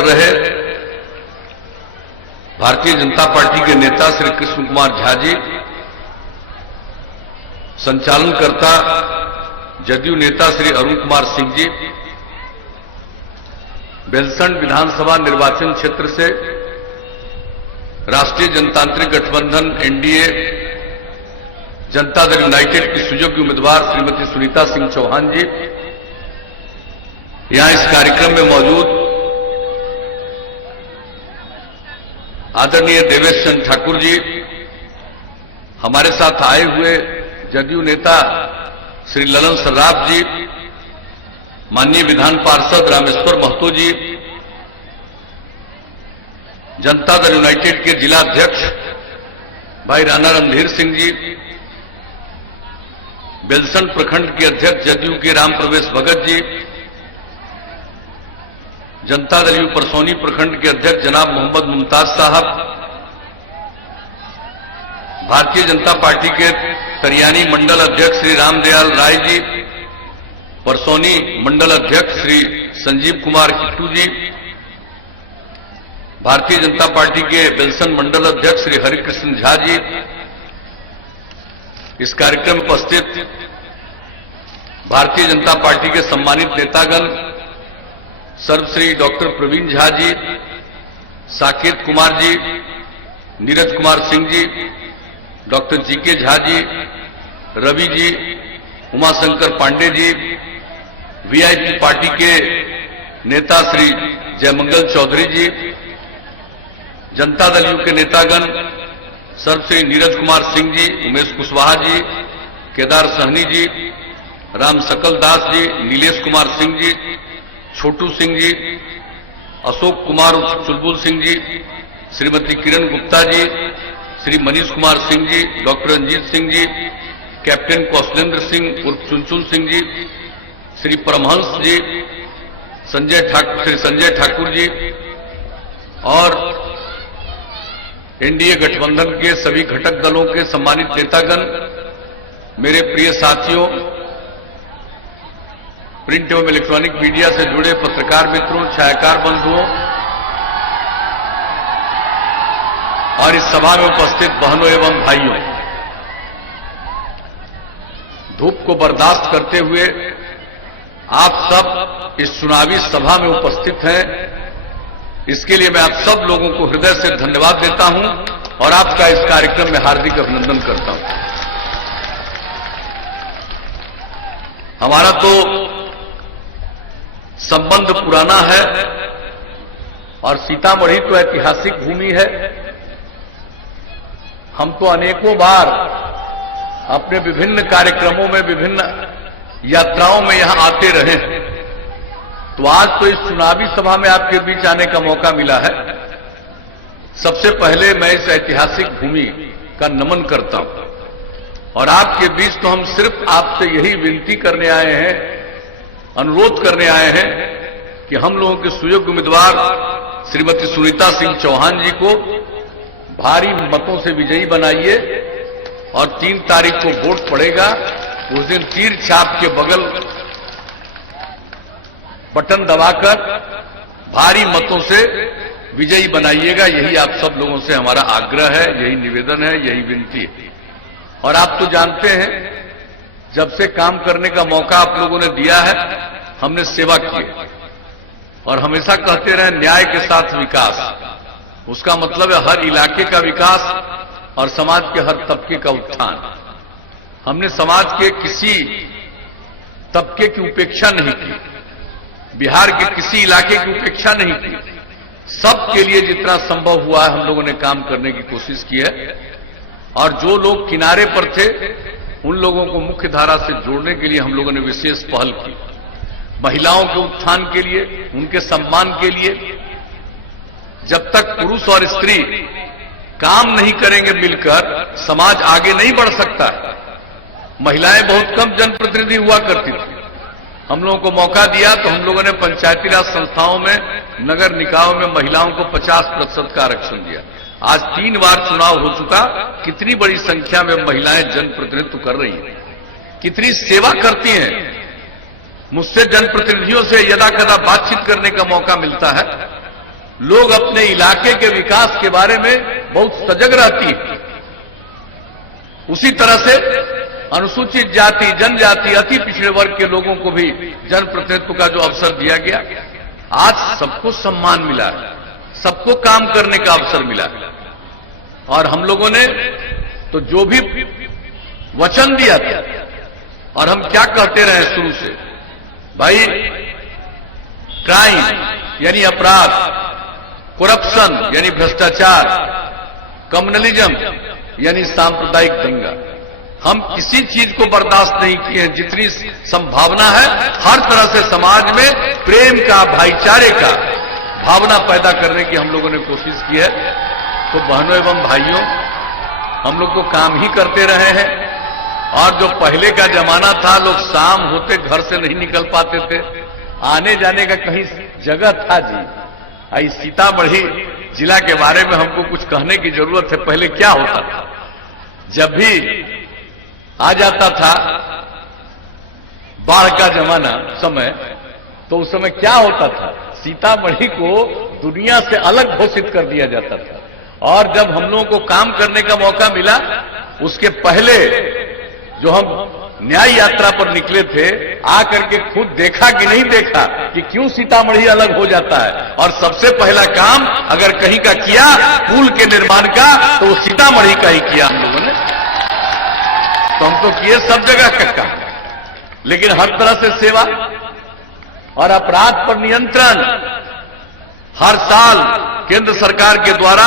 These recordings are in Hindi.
कर रहे भारतीय जनता पार्टी के नेता श्री कृष्ण कुमार झा जी, संचालनकर्ता जदयू नेता श्री अरुण कुमार सिंह जी, बेलसंड विधानसभा निर्वाचन क्षेत्र से राष्ट्रीय जनतांत्रिक गठबंधन एनडीए जनता दल यूनाइटेड की सुयोग्य उम्मीदवार श्रीमती सुनीता सिंह चौहान जी, यहां इस कार्यक्रम में मौजूद आदरणीय देवेश चंद्र ठाकुर जी, हमारे साथ आए हुए जदयू नेता श्री ललन सर्राफ जी, माननीय विधान पार्षद रामेश्वर महतो जी, जनता दल यूनाइटेड के जिला अध्यक्ष भाई राणा रणधीर सिंह जी, बेलसंड प्रखंड के अध्यक्ष जदयू के राम प्रवेश भगत जी, जनता दल यू परसौनी प्रखंड के अध्यक्ष जनाब मोहम्मद मुमताज साहब, भारतीय जनता पार्टी के तरियानी मंडल अध्यक्ष श्री रामदयाल राय जी, परसौनी मंडल अध्यक्ष श्री संजीव कुमार किट्टू जी, भारतीय जनता पार्टी के बेलसंड मंडल अध्यक्ष श्री हरिकृष्ण झा जी, इस कार्यक्रम में उपस्थित भारतीय जनता पार्टी के सम्मानित नेतागण सर्वश्री doctor Praveen Jha ji, Saket Kumar ji, Neeraj Kumar Singh ji, doctor GK Jha ji, Ravi ji, Umashankar Pandey ji, VIP party के नेता श्री जयमंगल चौधरी जी, जनता दल यू के नेतागण सर्वश्री नीरज कुमार सिंह जी, उमेश कुशवाहा जी, केदार सहनी जी, राम सकल दास जी, नीलेश कुमार सिंह जी, छोटू सिंह जी, अशोक कुमार चुलबुल सिंह जी, श्रीमती किरण गुप्ता जी, श्री मनीष कुमार सिंह जी, डॉक्टर रंजीत सिंह जी, कैप्टन कौशलेंद्र सिंह उर्फ चुनचुन सिंह जी, श्री परमहंस जी, श्री संजय ठाकुर जी और एनडीए गठबंधन के सभी घटक दलों के सम्मानित नेतागण, मेरे प्रिय साथियों, प्रिंट एवं इलेक्ट्रॉनिक मीडिया से जुड़े पत्रकार मित्रों, छायाकार बंधुओं और इस सभा में उपस्थित बहनों एवं भाइयों, धूप को बर्दाश्त करते हुए आप सब इस चुनावी सभा में उपस्थित हैं, इसके लिए मैं आप सब लोगों को हृदय से धन्यवाद देता हूं और आपका इस कार्यक्रम में हार्दिक अभिनंदन करता हूं। हमारा तो संबंध पुराना है और सीतामढ़ी तो ऐतिहासिक भूमि है। हम तो अनेकों बार अपने विभिन्न कार्यक्रमों में, विभिन्न यात्राओं में यहां आते रहे हैं, तो आज तो इस चुनावी सभा में आपके बीच आने का मौका मिला है। सबसे पहले मैं इस ऐतिहासिक भूमि का नमन करता हूं और आपके बीच तो हम सिर्फ आपसे यही विनती करने आए हैं, अनुरोध करने आए हैं कि हम लोगों के सुयोग्य उम्मीदवार श्रीमती सुनीता सिंह चौहान जी को भारी मतों से विजयी बनाइए और 3 तारीख को वोट पड़ेगा, उस दिन तीर छाप के बगल बटन दबाकर भारी मतों से विजयी बनाइएगा। यही आप सब लोगों से हमारा आग्रह है, यही निवेदन है, यही विनती है। और आप तो जानते हैं, जब से काम करने का मौका आप लोगों ने दिया है, हमने सेवा की और हमेशा कहते रहे न्याय के साथ विकास। उसका मतलब है हर इलाके का विकास और समाज के हर तबके का उत्थान। हमने समाज के किसी तबके की उपेक्षा नहीं की, बिहार के किसी इलाके की उपेक्षा नहीं की। सबके लिए जितना संभव हुआ है हम लोगों ने काम करने की कोशिश की है और जो लोग किनारे पर थे उन लोगों को मुख्य धारा से जोड़ने के लिए हम लोगों ने विशेष पहल की। महिलाओं के उत्थान के लिए, उनके सम्मान के लिए, जब तक पुरुष और स्त्री काम नहीं करेंगे मिलकर, समाज आगे नहीं बढ़ सकता। महिलाएं बहुत कम जनप्रतिनिधि हुआ करती थी। हम लोगों को मौका दिया तो हम लोगों ने पंचायती राज संस्थाओं में, नगर निकायों में महिलाओं को 50% का आरक्षण दिया। आज 3 बार चुनाव हो चुका, कितनी बड़ी संख्या में महिलाएं जनप्रतिनिधित्व कर रही हैं, कितनी सेवा करती हैं। मुझसे जनप्रतिनिधियों से यदा कदा बातचीत करने का मौका मिलता है लोग अपने इलाके के विकास के बारे में बहुत सजग रहती है। उसी तरह से अनुसूचित जाति, जनजाति, अति पिछड़े वर्ग के लोगों को भी जनप्रतिनिधित्व का जो अवसर दिया गया, आज सबको सम्मान मिला है, सबको काम करने का अवसर मिला है। और हम लोगों ने तो जो भी वचन दिया था, और हम क्या कहते रहे शुरू से, भाई क्राइम यानी अपराध, करप्शन यानी भ्रष्टाचार, कम्युनलिज्म यानी सांप्रदायिक दंगा, हम किसी चीज को बर्दाश्त नहीं किए हैं। जितनी संभावना है हर तरह से समाज में प्रेम का, भाईचारे का भावना पैदा करने की हम लोगों ने कोशिश की है। तो बहनों एवं भाइयों, हम लोग तो काम ही करते रहे हैं। और जो पहले का जमाना था, लोग शाम होते घर से नहीं निकल पाते थे, आने जाने का कहीं जगह था जी। आई सीतामढ़ी जिला के बारे में हमको कुछ कहने की जरूरत है। पहले क्या होता था, जब भी आ जाता था बाढ़ का जमाना समय, तो उस समय क्या होता था, सीतामढ़ी को दुनिया से अलग घोषित कर दिया जाता था। और जब हम लोगों को काम करने का मौका मिला, उसके पहले जो हम न्याय यात्रा पर निकले थे, आकर के खुद देखा कि नहीं देखा कि क्यों सीतामढ़ी अलग हो जाता है। और सबसे पहला काम अगर कहीं का किया पुल के निर्माण का, तो वो सीतामढ़ी का ही किया हम लोगों ने। तो हम तो किए सब जगह का काम, लेकिन हर तरह से सेवा और अपराध पर नियंत्रण। हर साल केंद्र सरकार के द्वारा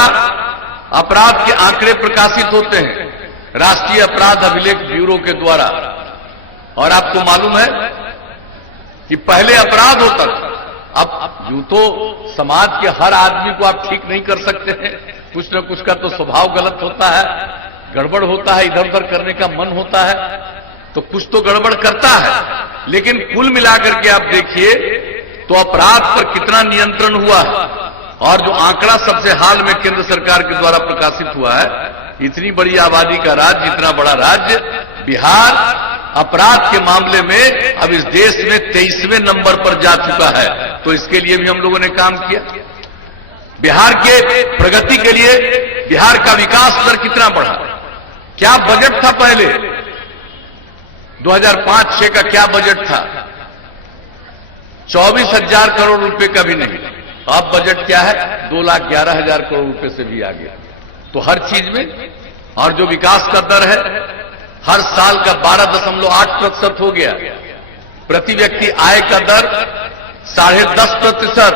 अपराध के आंकड़े प्रकाशित होते हैं राष्ट्रीय अपराध अभिलेख ब्यूरो के द्वारा। और आपको मालूम है कि पहले अपराध होता था, अब यूं तो समाज के हर आदमी को आप ठीक नहीं कर सकते हैं, कुछ न कुछ का तो स्वभाव गलत होता है, गड़बड़ होता है, इधर उधर करने का मन होता है, तो कुछ तो गड़बड़ करता है। लेकिन कुल मिलाकर के आप देखिए तो अपराध पर कितना नियंत्रण हुआ है। और जो आंकड़ा सबसे हाल में केंद्र सरकार के द्वारा प्रकाशित हुआ है, इतनी बड़ी आबादी का राज्य, इतना बड़ा राज्य बिहार अपराध के मामले में अब इस देश में 23वें नंबर पर जा चुका है। तो इसके लिए भी हम लोगों ने काम किया। बिहार के प्रगति के लिए बिहार का विकास दर कितना बढ़ा, क्या बजट था पहले 2005-6 का क्या बजट था, 24,000 करोड़ रुपए का भी नहीं। अब बजट क्या है, 2,11,000 करोड़ रुपए से भी आगे। तो हर चीज में, और जो विकास का दर है हर साल का 12.8% हो गया। प्रति व्यक्ति आय का दर 10.5%।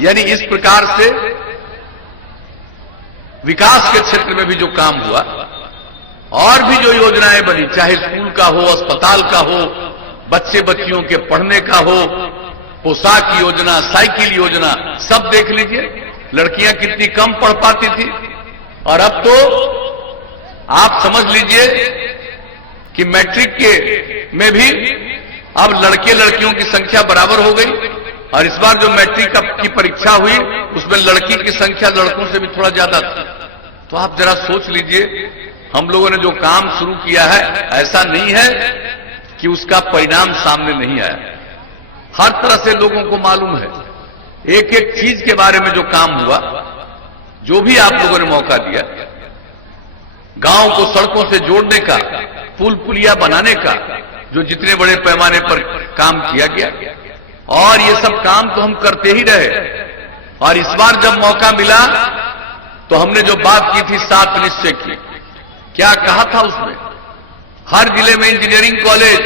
यानी इस प्रकार से विकास के क्षेत्र में भी जो काम हुआ, और भी जो योजनाएं बनी, चाहे स्कूल का हो, अस्पताल का हो, बच्चे बच्चियों के पढ़ने का हो, पोशाक योजना, साइकिल योजना, सब देख लीजिए। लड़कियां कितनी कम पढ़ पाती थी, और अब तो आप समझ लीजिए कि मैट्रिक के में भी अब लड़के लड़कियों की संख्या बराबर हो गई। और इस बार जो मैट्रिक की परीक्षा हुई, उसमें लड़की की संख्या लड़कों से भी थोड़ा ज्यादा थी। तो आप जरा सोच लीजिए, हम लोगों ने जो काम शुरू किया है, ऐसा नहीं है कि उसका परिणाम सामने नहीं आया। हर तरह से लोगों को मालूम है, एक एक चीज के बारे में जो काम हुआ, जो भी आप लोगों ने मौका दिया, गांव को सड़कों से जोड़ने का, पुल पुलिया बनाने का, जो जितने बड़े पैमाने पर काम किया गया, और ये सब काम तो हम करते ही रहे। और इस बार जब मौका मिला तो हमने जो बात की थी 7 निश्चय की, क्या कहा था उसमें, हर जिले में इंजीनियरिंग कॉलेज,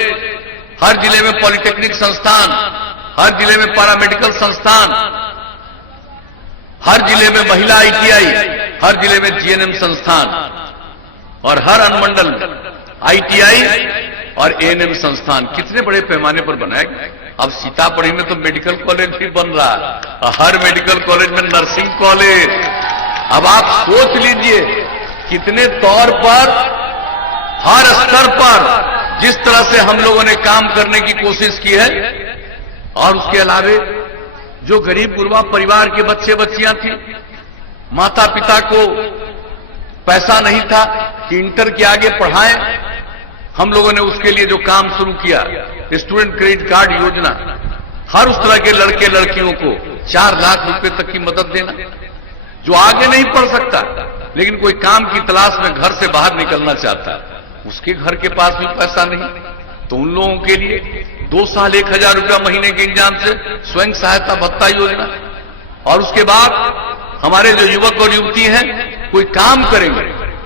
हर जिले में पॉलिटेक्निक संस्थान, हर जिले में पैरामेडिकल संस्थान, हर जिले में महिला आईटीआई, हर जिले में जीएनएम संस्थान, और हर अनुमंडल में आईटीआई और एएनएम संस्थान। कितने बड़े पैमाने पर बनाए गए। अब सीतामढ़ी में तो मेडिकल कॉलेज भी बन रहा है, हर मेडिकल कॉलेज में नर्सिंग कॉलेज। अब आप सोच लीजिए कितने तौर पर, हर स्तर पर जिस तरह से हम लोगों ने काम करने की कोशिश की है। और उसके अलावे जो गरीब गुरबा परिवार के बच्चे बच्चियां थी, माता पिता को पैसा नहीं था कि इंटर के आगे पढ़ाएं, हम लोगों ने उसके लिए जो काम शुरू किया, स्टूडेंट क्रेडिट कार्ड योजना, हर उस तरह के लड़के लड़कियों को 4 लाख रुपए तक की मदद देना। जो आगे नहीं पढ़ सकता लेकिन कोई काम की तलाश में घर से बाहर निकलना चाहता है, उसके घर के पास भी पैसा नहीं, तो उन लोगों के लिए 2 साल 1,000 रुपया महीने के इंतजाम से स्वयं सहायता भत्ता योजना। और उसके बाद हमारे जो युवक और युवती हैं कोई काम करेंगे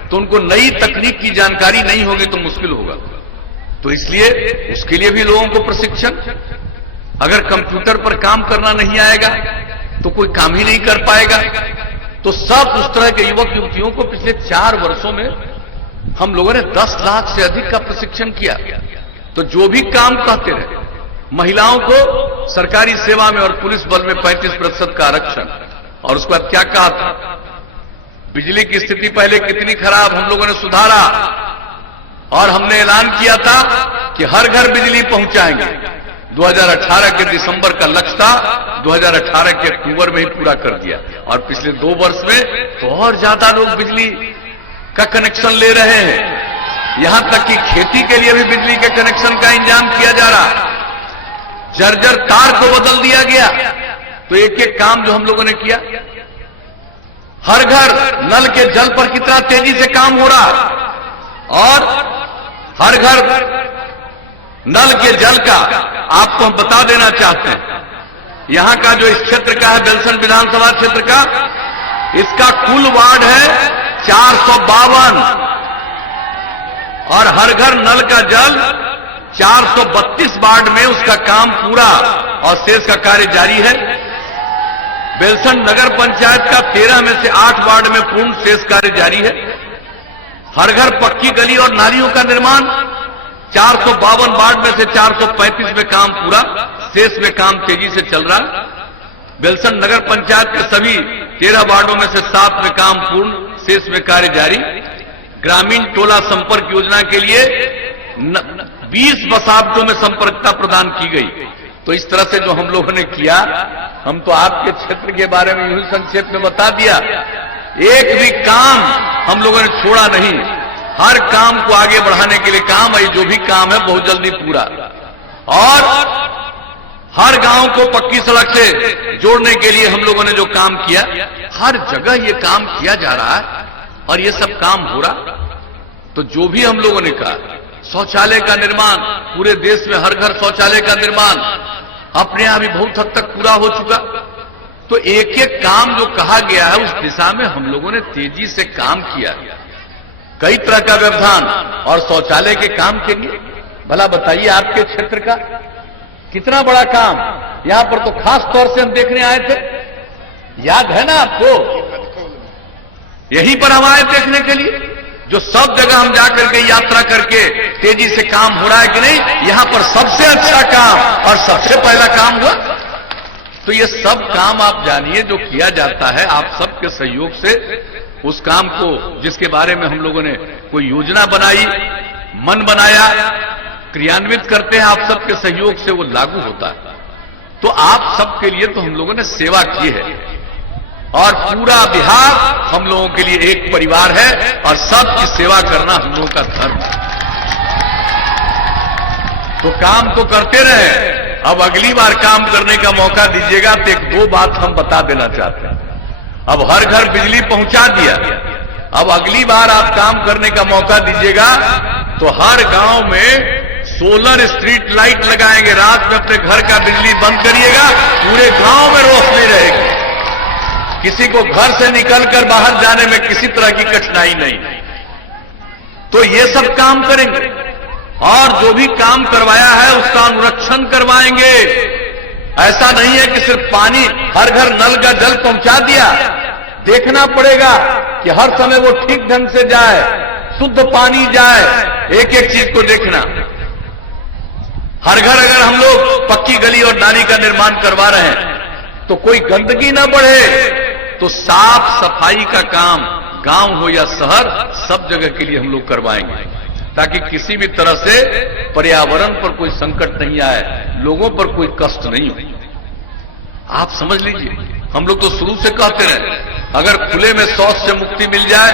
तो उनको नई तकनीक की जानकारी नहीं होगी तो मुश्किल होगा, तो इसलिए उसके लिए भी लोगों को प्रशिक्षण। अगर कंप्यूटर पर काम करना नहीं आएगा तो कोई काम ही नहीं कर पाएगा। तो सब उस तरह के युवक युवतियों को पिछले 4 वर्षों में हम लोगों ने 10 लाख से अधिक का प्रशिक्षण किया। तो जो भी काम कहते रहे, महिलाओं को सरकारी सेवा में और पुलिस बल में 35% का आरक्षण, और उसके बाद क्या कहा था, बिजली की स्थिति पहले कितनी खराब हम लोगों ने सुधारा, और हमने ऐलान किया था कि हर घर बिजली पहुंचाएंगे। 2018 के दिसंबर का लक्ष्य था, 2018 के अक्टूबर में ही पूरा कर दिया, और पिछले 2 वर्ष में तो और ज्यादा लोग बिजली का कनेक्शन ले रहे हैं। यहां तक कि खेती के लिए भी बिजली के कनेक्शन का इंतजाम किया जा रहा, जर्जर तार को बदल दिया गया। तो एक एक काम जो हम लोगों ने किया, हर घर नल के जल पर कितना तेजी से काम हो रहा, और हर घर नल के जल का आपको हम बता देना चाहते हैं, यहां का जो इस क्षेत्र का है, बेलसंड विधानसभा क्षेत्र का, इसका कुल वार्ड है 452, और हर घर नल का जल 432 वार्ड में उसका काम पूरा और शेष का कार्य जारी है। बेलसंड नगर पंचायत का 13 में से 8 वार्ड में पूर्ण शेष कार्य जारी है। हर घर पक्की गली और नालियों का निर्माण 452 वार्ड में से 435 में काम पूरा, शेष में काम तेजी से चल रहा है। बेलसंड नगर पंचायत के सभी 13 वार्डों में से 7 में काम पूर्ण, शेष में कार्य जारी। ग्रामीण टोला संपर्क योजना के लिए 20 बसावटों में संपर्कता प्रदान की गई। तो इस तरह से जो हम लोगों ने किया, हम तो आपके क्षेत्र के बारे में यूं ही संक्षेप में बता दिया, एक भी काम हम लोगों ने छोड़ा नहीं। हर काम को आगे बढ़ाने के लिए काम है, जो भी काम है बहुत जल्दी पूरा, और हर गांव को पक्की सड़क से जोड़ने के लिए हम लोगों ने जो काम किया, हर जगह ये काम किया जा रहा है और ये सब काम हो रहा। तो जो भी हम लोगों ने कहा, शौचालय का निर्माण, पूरे देश में हर घर शौचालय का निर्माण अपने यहां भी बहुत हद तक पूरा हो चुका। तो एक एक काम जो कहा गया है उस दिशा में हम लोगों ने तेजी से काम किया। कई तरह का व्यवधान और शौचालय के काम के लिए, भला बताइए आपके क्षेत्र का कितना बड़ा काम, यहां पर तो खास तौर से हम देखने आए थे, याद है ना आपको, यहीं पर हम आए देखने के लिए, जो सब जगह हम जाकर के यात्रा करके तेजी से काम हो रहा है कि नहीं, यहां पर सबसे अच्छा काम और सबसे पहला काम हुआ। तो ये सब काम आप जानिए जो किया जाता है आप सबके सहयोग से, उस काम को जिसके बारे में हम लोगों ने कोई योजना बनाई, मन बनाया, क्रियान्वित करते हैं, आप सबके सहयोग से वो लागू होता है। तो आप सबके लिए तो हम लोगों ने सेवा की है, और पूरा बिहार हम लोगों के लिए एक परिवार है, और सबकी सेवा करना हम लोगों का धर्म है। तो काम तो करते रहे, अब अगली बार काम करने का मौका दीजिएगा तो 1-2 बात हम बता देना चाहते हैं। अब हर घर बिजली पहुंचा दिया, अब अगली बार आप काम करने का मौका दीजिएगा तो हर गांव में सोलर स्ट्रीट लाइट लगाएंगे। रात में अपने घर का बिजली बंद करिएगा, पूरे गांव में रोशनी रहेगी, किसी को घर से निकलकर बाहर जाने में किसी तरह की कठिनाई नहीं। तो ये सब काम करेंगे, और जो भी काम करवाया है उसका अनुरक्षण करवाएंगे। ऐसा नहीं है कि सिर्फ पानी, हर घर नल का जल पहुंचा दिया, देखना पड़ेगा कि हर समय वो ठीक ढंग से जाए, शुद्ध पानी जाए, एक एक चीज को देखना। हर घर अगर हम लोग पक्की गली और नाली का निर्माण करवा रहे हैं तो कोई गंदगी ना बढ़े, तो साफ सफाई का काम गांव हो या शहर सब जगह के लिए हम लोग करवाएंगे, ताकि किसी भी तरह से पर्यावरण पर कोई संकट नहीं आए, लोगों पर कोई कष्ट नहीं हो। आप समझ लीजिए, हम लोग तो शुरू से कहते रहे, अगर खुले में शौच से मुक्ति मिल जाए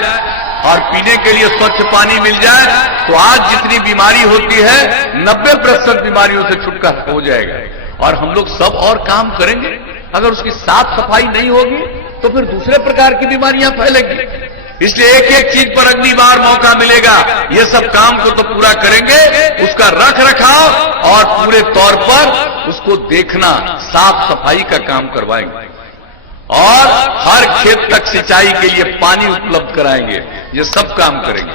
और पीने के लिए स्वच्छ पानी मिल जाए तो आज जितनी बीमारी होती है 90% बीमारियों से छुटकारा हो जाएगा। और हम लोग सब और काम करेंगे। अगर उसकी साफ सफाई नहीं होगी तो फिर दूसरे प्रकार की बीमारियां फैलेंगी। इसलिए एक एक चीज पर अगली बार मौका मिलेगा, ये सब काम को तो पूरा करेंगे, उसका रख रखाव और पूरे तौर पर उसको देखना, साफ सफाई का काम करवाएंगे और हर खेत तक सिंचाई के लिए पानी उपलब्ध कराएंगे। ये सब काम करेंगे।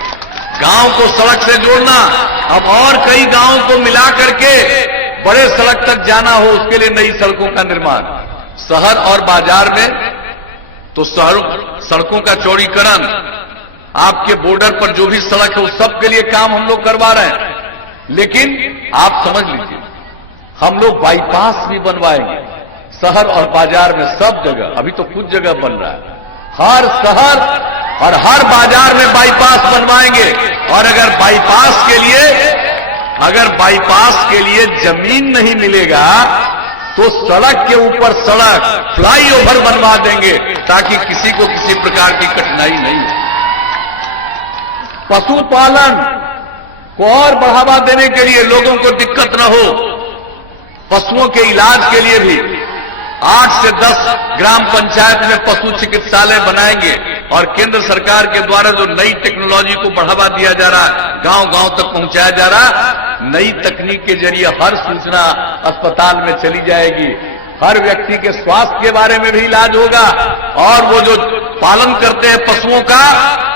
गांव को सड़क से जोड़ना, अब और कई गांवों को मिला करके बड़े सड़क तक जाना हो, उसके लिए नई सड़कों का निर्माण। शहर और बाजार में तो सड़कों का चौड़ीकरण, आपके बॉर्डर पर जो भी सड़क है उस सब के लिए काम हम लोग करवा रहे हैं। लेकिन आप समझ लीजिए, हम लोग बाईपास भी बनवाएंगे शहर और बाजार में, सब जगह। अभी तो कुछ जगह बन रहा है, हर शहर और हर बाजार में बाईपास बनवाएंगे। और अगर बाईपास के लिए जमीन नहीं मिलेगा तो सड़क के ऊपर सड़क, फ्लाईओवर बनवा देंगे ताकि किसी को किसी प्रकार की कठिनाई नहीं हो। पशुपालन को और बढ़ावा देने के लिए, लोगों को दिक्कत न हो, पशुओं के इलाज के लिए भी 8 से 10 ग्राम पंचायत में पशु चिकित्सालय बनाएंगे। और केंद्र सरकार के द्वारा जो नई टेक्नोलॉजी को बढ़ावा दिया जा रहा है, गांव गांव तक पहुंचाया जा रहा, नई तकनीक के जरिए हर सूचना अस्पताल में चली जाएगी, हर व्यक्ति के स्वास्थ्य के बारे में भी इलाज होगा। और वो जो पालन करते हैं पशुओं का,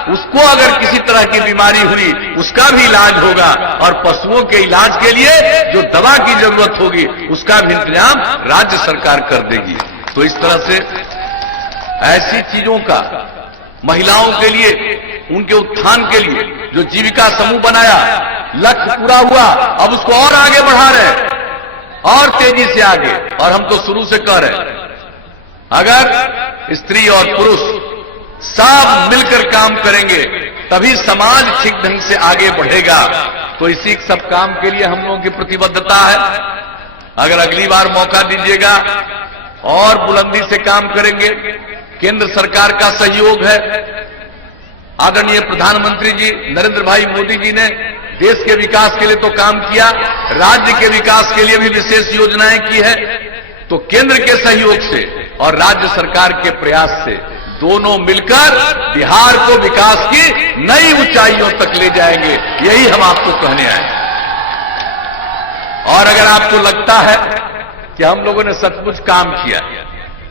उसको अगर किसी तरह की बीमारी हुई उसका भी इलाज होगा। और पशुओं के इलाज के लिए जो दवा की जरूरत होगी उसका भी इंतजाम राज्य सरकार कर देगी। तो इस तरह से ऐसी चीजों का महिलाओं के लिए, उनके उत्थान के लिए जो जीविका समूह बनाया, लक्ष्य पूरा हुआ, अब उसको और आगे बढ़ा रहे हैं, और तेजी से आगे। और हम तो शुरू से कह रहे हैं, अगर स्त्री और पुरुष सब मिलकर काम करेंगे तभी समाज ठीक ढंग से आगे बढ़ेगा। तो इसी सब काम के लिए हम लोगों की प्रतिबद्धता है। अगर अगली बार मौका दीजिएगा और बुलंदी से काम करेंगे। केंद्र सरकार का सहयोग है। आदरणीय प्रधानमंत्री जी नरेंद्र भाई मोदी जी ने देश के विकास के लिए तो काम किया, राज्य के विकास के लिए भी विशेष योजनाएं की है। तो केंद्र के सहयोग से और राज्य सरकार के प्रयास से दोनों मिलकर बिहार को विकास की नई ऊंचाइयों तक ले जाएंगे। यही हम आपको कहने आए। और अगर आपको लगता है कि हम लोगों ने सचमुच काम किया,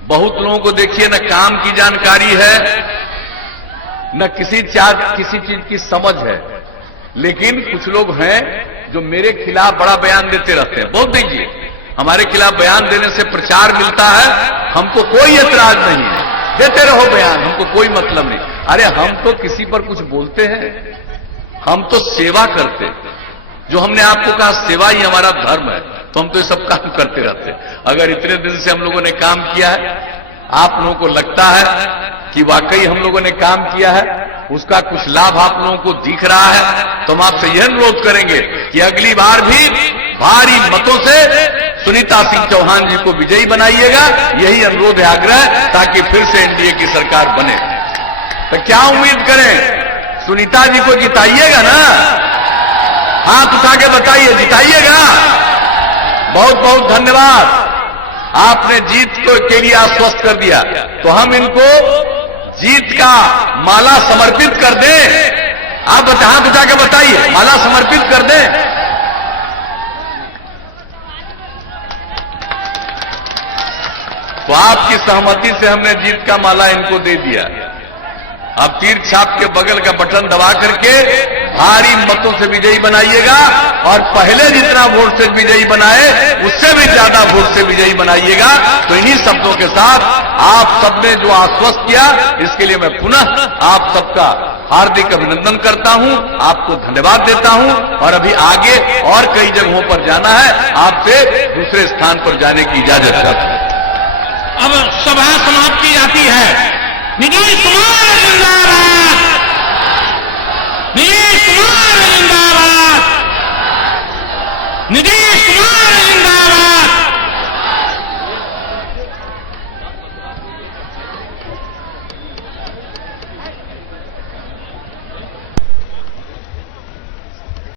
बहुत लोगों को देखिए न काम की जानकारी है, न किसी चीज की समझ है। लेकिन कुछ लोग हैं जो मेरे खिलाफ बड़ा बयान देते रहते हैं। बहुत दीजिए, हमारे खिलाफ बयान देने से प्रचार मिलता है, हमको कोई एतराज नहीं है, देते रहो बयान, हमको कोई मतलब नहीं। अरे हम तो किसी पर कुछ बोलते हैं, हम तो सेवा करते हैं। जो हमने आपको कहा सेवा ही हमारा धर्म है, तो हम तो ये सब काम करते रहते हैं। अगर इतने दिन से हम लोगों ने काम किया है, आप लोगों को लगता है कि वाकई हम लोगों ने काम किया है, उसका कुछ लाभ आप लोगों को दिख रहा है, तो हम आपसे यह अनुरोध करेंगे कि अगली बार भी भारी मतों से सुनीता सिंह चौहान जी को विजयी बनाइएगा। यही अनुरोध है, आग्रह, ताकि फिर से एनडीए की सरकार बने। तो क्या उम्मीद करें, सुनीता जी को जिताइएगा ना? हाथ उठा के बताइए, जिताइएगा। बहुत बहुत धन्यवाद। आपने जीत के लिए आश्वस्त कर दिया, तो हम इनको जीत का माला समर्पित कर दें। आप हाथ उठा के बताइए, माला समर्पित कर दें। तो आपकी सहमति से हमने जीत का माला इनको दे दिया। अब तीर छाप के बगल का बटन दबा करके भारी मतों से विजयी बनाइएगा, और पहले जितना वोट से विजयी बनाए उससे भी ज्यादा वोट से विजयी बनाइएगा। तो इन्हीं शब्दों के साथ आप सबने जो आश्वस्त किया, इसके लिए मैं पुनः आप सबका हार्दिक अभिनंदन करता हूं, आपको धन्यवाद देता हूं। और अभी आगे और कई जगहों पर जाना है, आपसे दूसरे स्थान पर जाने की इजाजत चाहता हूं। अब सभा समाप्त की जाती है। नीतीश कुमार जिंदाबाद, नीतीश कुमार जिंदाबाद, नीतीश